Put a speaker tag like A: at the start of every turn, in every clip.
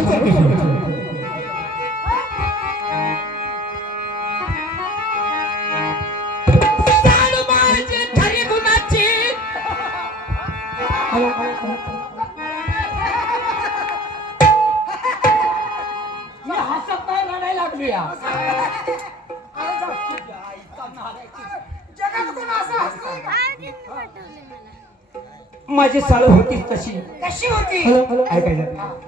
A: होती
B: माझी साडू होतीच तशी.
C: कशी होती?
B: ऐकायचं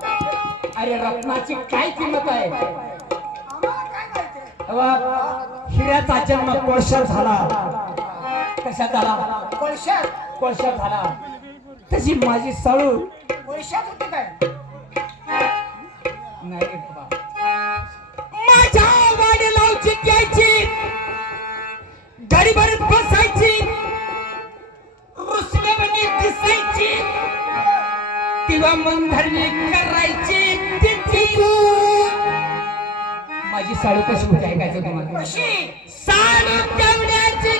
C: अरे
B: रत्नाची काय किंमत आहे? हिऱ्याचा जन्म कोळशात झाला. कशात झाला?
C: कोळशात?
B: कोळशात झाला. तशी माझी साळू.
C: कोळशात होती काय?
B: नाही. माझ्या वाडीलावची द्यायची गडीभरीत बसायची. रुसल्यावानी दिसायची. किंवा मनधरणी करायची. माझी साडू कशी होती ऐकायचं तुम्हाला? साडू तेवढ्याची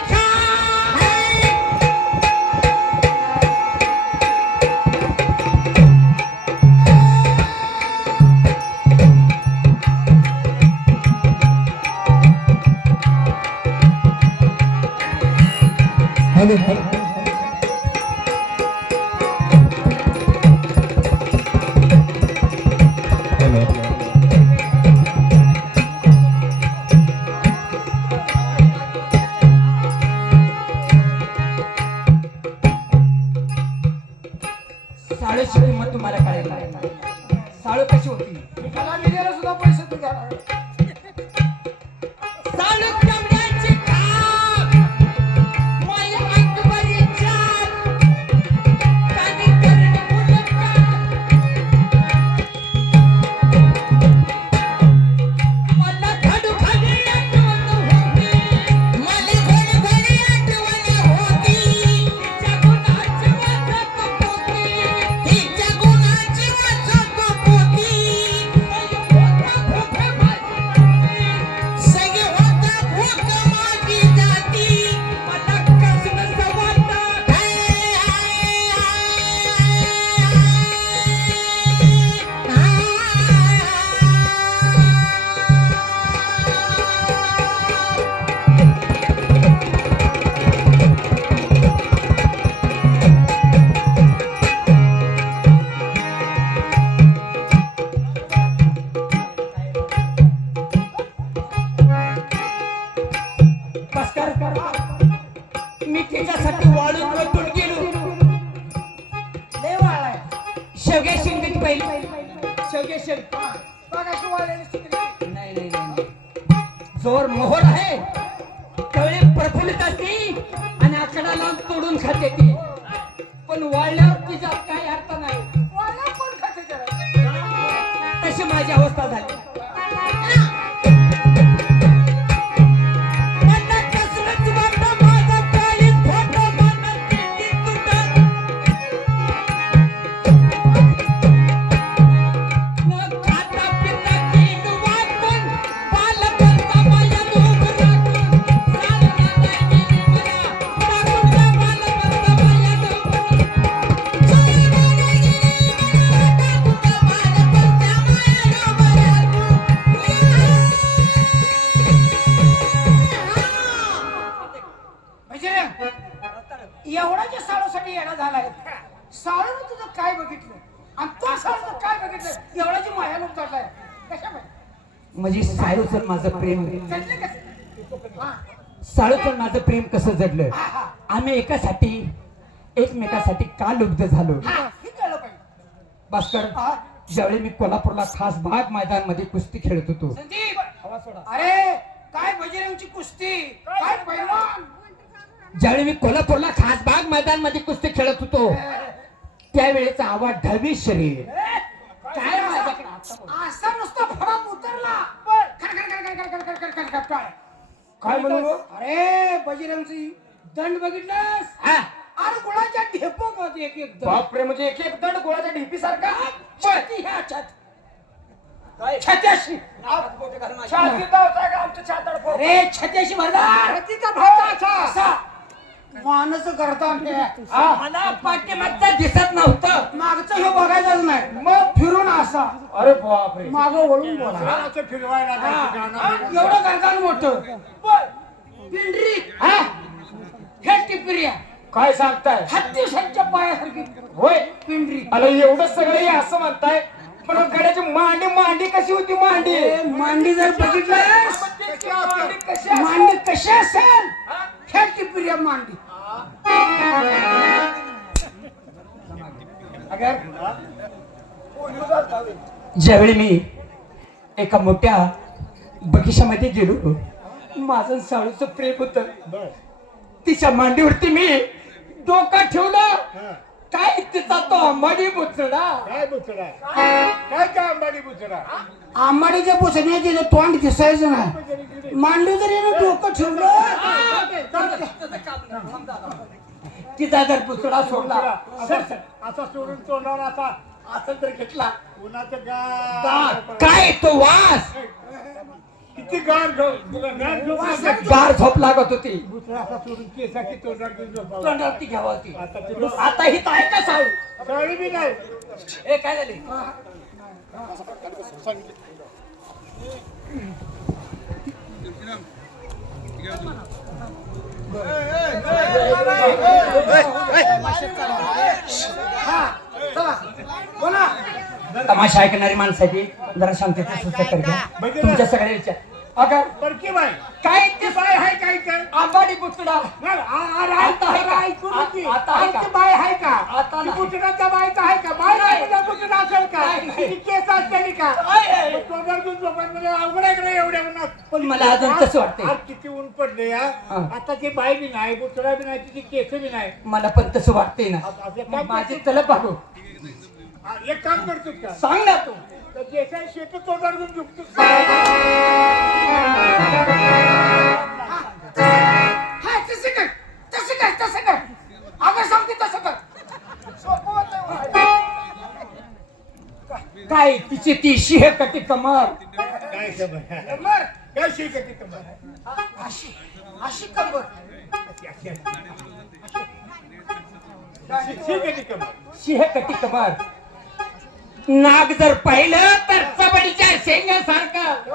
B: भास्कर मी तिच्यासाठी वाळून रटून गेलो.
C: लय वाळाय
B: शेवगे शिंगीत पहिली शेवगे शिंग. नाही जोर मोहर आहे. तळे प्रफुल्लित असते आणि आकडा लावून तोडून खाते ती. पण वाळल्यावर
C: म्हणजे
B: साळूचं माझं प्रेम. साळूचं माझं प्रेम कसं जडलं? आम्ही एकासाठी एकमेकासाठी का लुब्ध झालो? भास्कर ज्यावेळी मी कोल्हापूरला खास भाग मैदानमध्ये कुस्ती खेळत होतो.
C: अरे काय बजरंगची कुस्ती? काय पैलवान
B: ज्यावेळी मी कोल्हापूरला खासबाग मैदानमध्ये कुस्ती खेळत होतो त्यावेळेचा आवाज ढवी शरीर.
C: खड.
A: काय म्हणू?
C: अरे बजरंगची दंड बघितलास?
B: हा,
C: अरे गुळाच्या ढेपक होते एक एक दंड.
A: बापरे म्हणजे एक एक दंड गोळाच्या ढिपी सारखा
C: छाती ह्या छाती. छत्याशी.
A: छाती आमच्या छाताड?
C: अरे छत्याशी भरला
A: छातीचा भाव
C: असा. मानच करता
B: मला पाठीमागचं दिसत नव्हतं.
C: मागचं हे बघायचंच नाही. मग फिरून असा.
A: अरे बापरे.
C: माग वळून बोला.
A: जरासं फिरवायला
C: हा,
A: जायचं गाणं.
C: एवढं करता मोठं. पिंडरी.
B: हा.
C: हे. टिपऱ्या.
A: काय सांगताय?
C: हत्ती सज्ज पायासारखी
A: होय.
C: पिंडरी.
A: अरे एवढं सगळं हे असं म्हणताय? पण गड्याची मांडी मांडी कशी होती मांडी?
C: ए, मांडी जर
A: मांडी कशी
C: मांडी कशी असेल? हे टिपऱ्या मांडी.
B: ज्यावेळी मी एका मोठ्या बगिशामध्ये गेलो माझं साळूचं प्रेम होत तिच्या मांडीवरती मी डोका ठेवलं काय तिचा तो अंबाडी बुचडा
A: काय बुचडा काय काय अंबाडी बुचडा
C: आंबाडीच्या पुसण्या तिचं तोंड दिसायचं नाही मांडी जर येणं डोकं ठेवलं
B: तिचा जर बुचडा सोडला. सर सर
A: असा सोडून तोंडावर असा
B: असं जर घेतला.
A: उन्हाचं गार
B: काय तो वास?
A: किती गार झोप गार झोप
B: गार झोप लागत होती.
A: असा सोडून केसाची तोंडावर घेऊन झोपावं.
B: तोंडावरती घ्यावा होती.
A: आता तुला
B: आता ही का साळू
A: बी नाही.
B: ए काय झाली? तमाशा ऐकणारी माणसाची जरा शांतता सुचत तुमच्या सगळ्या विचार अगं
A: बरकी बाई
B: काय ते
A: बाय हाय काय काय
B: आंबाडी का?
A: ऐकून होती.
B: आता आहे का?
A: आमची बाय आहे का
B: आता
A: ती
B: नाही.
A: बुचडाचा बायचा आहे का बाय
B: नाही.
A: नाही बुचडा असेल का
B: नाही, नाही.
A: ती केस असलेली का
B: आहे, आहे.
A: मग तोंडावर घेऊन झोपायचं म्हणजे अवघड आहे का नाही एवढ्या उन्हात
B: पण मला अजून तसं वाटतंय.
A: आज किती ऊन पडले या
B: हा.
A: आता ती बाई बी नाही बुचडा बी नाही तिची केस बी नाही
B: मला पण तसं वाटतंय ना मग
A: काय
B: माझी तलप
A: आ, एक काम करतो का
B: सांग ना तू
A: तर केसाई शेत तोंडावर घेऊन झुकतो
C: हा तसं कर तसं कर तसं कर. अगं सांगते तसं कर. सोपं होतं.
B: काय तिची ती शिह कटी कमर?
A: काय खबर
C: मर,
A: काय शेक आहे तिथं बरं?
C: अशी अशी कंबर
A: शेक आहे तिथं बरं.
B: शिह कटी कमर? नाग जर पाहिलं तर चबडीच्या
A: शेंग्यासारखं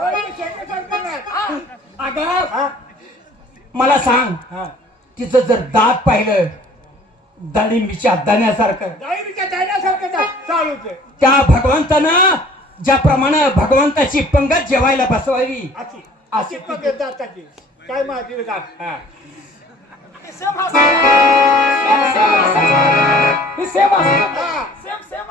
B: अग मला सांग. तिचं जर दात पाहिलं दाळिंबीच्या दाण्यासारखं. त्या भगवंतानं ज्याप्रमाणे भगवंताची पंगत जेवायला बसवावी
A: अशी. काय माझी
B: सेम
A: सेम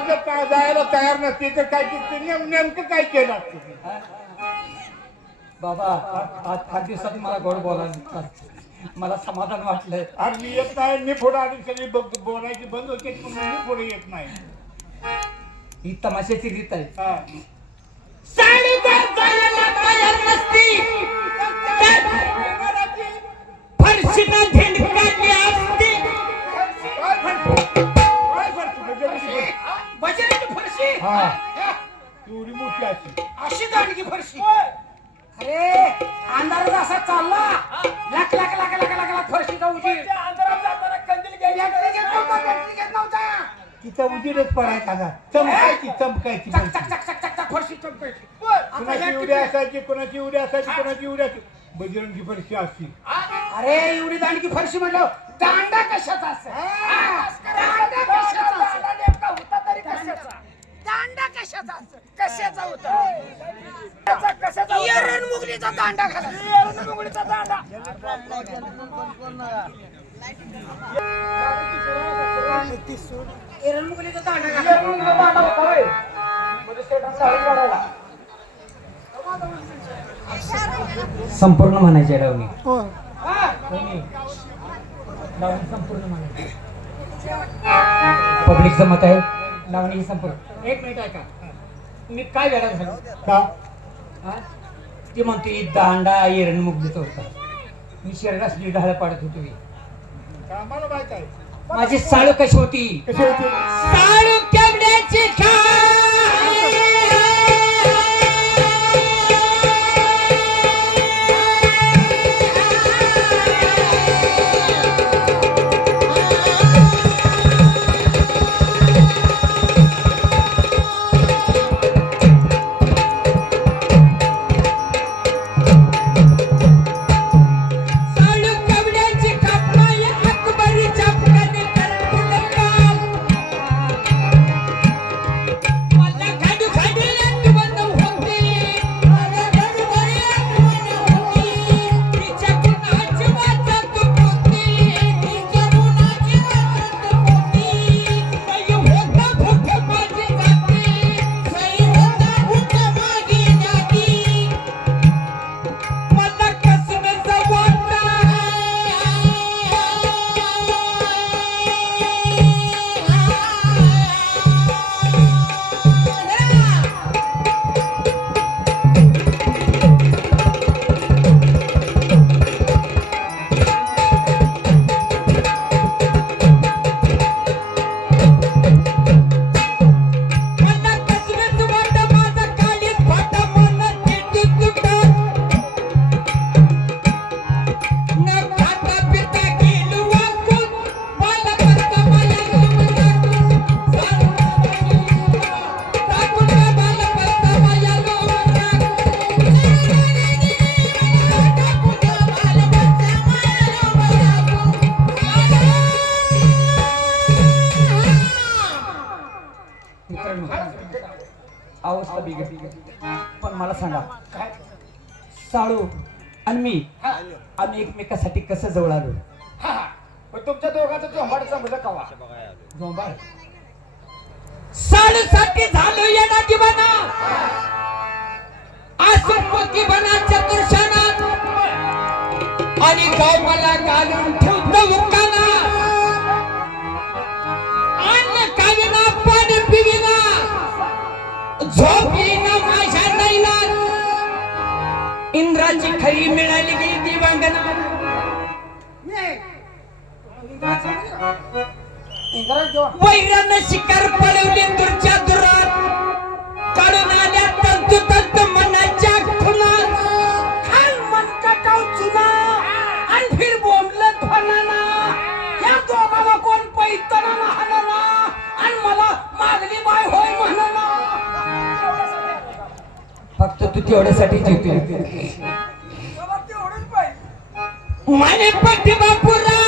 A: का- जायला तयार नसते तर काय नेम- नेमकं काय केलं
B: बाबा आज फार दिवसात मला गोड बोलायला मला समाधान वाटलंय.
A: आणि मी येत नाही. मी पुढे आली सगळी बघ- बोलायची बंद होते पण मी पुढे येत नाही.
B: ही तमाशाची रीत आहे.
A: हा.
C: फरशी.
A: हा. एवढी मोठी अशी.
C: अशी दांडगी फरशी. अरे अंधारात असा चालला. लाख लाख लाख लाख लाख लाख फरशीचा उजीर
D: अंधारात जाताना कंदील
C: नव्हता
A: तिचा उजीरच पडायचा ना. चमकायची चमकायची
C: चक चक चक चक फरशी चमकायची.
A: कोणाची
C: किती-
A: असायची कोणाची एवढी असायची कोणाची एवढी असायची. बजरंगी फरशी अशी.
C: अरे एवढी दांडगी फरशी म्हणलं दांडा कशाचा असेल? कशाचा?
D: कशाचा
C: होता?
D: कशाचा
C: एरण मुगलीचा दांडा घाला.
D: मुगडीचा दांडा.
C: एरण मुगलीचा दांडा घाला.
D: दांडा होता होय. म्हणजे वाढवला.
B: संपूर्ण म्हणायचे
C: हा.
B: लावणी संपूर्ण म्हणायची. पब्लिकचं मत आहे. लावणी संपूर्ण. एक मिनिट ऐका. मी काय वेळा झालो
A: का?
B: हा? ती म्हणते दांडा एरण मुगलीचा होता. मी शरीरासली ढाळ पाडत होतो.
A: आहे
B: माझी साळू कशी होती?
A: कशी होती?
B: साळू केवड्याची साळू आणि मी. आम्ही एकमेकासाठी कसं जवळ आलो?
C: हा, हा.
D: तुमच्या दोघांचं झोंबाड जमलं कवा?
B: झोंबाळ साडेसाठी झालो येणार दिवाना आसून मोठी बना चतुर्शनात आणि गाव मला घालून ठेवतो उकाना अन्न काविना पाणी पिविना झोप येईना. इंद्राची खरी मिळाली गेली दिवांगना
C: नाही.
B: वैरानं शिकार पळवली दूरच्या दुरात काढून आल्या तंतु तू तेवढ्यासाठी जिवते माने पट्टी बापुरा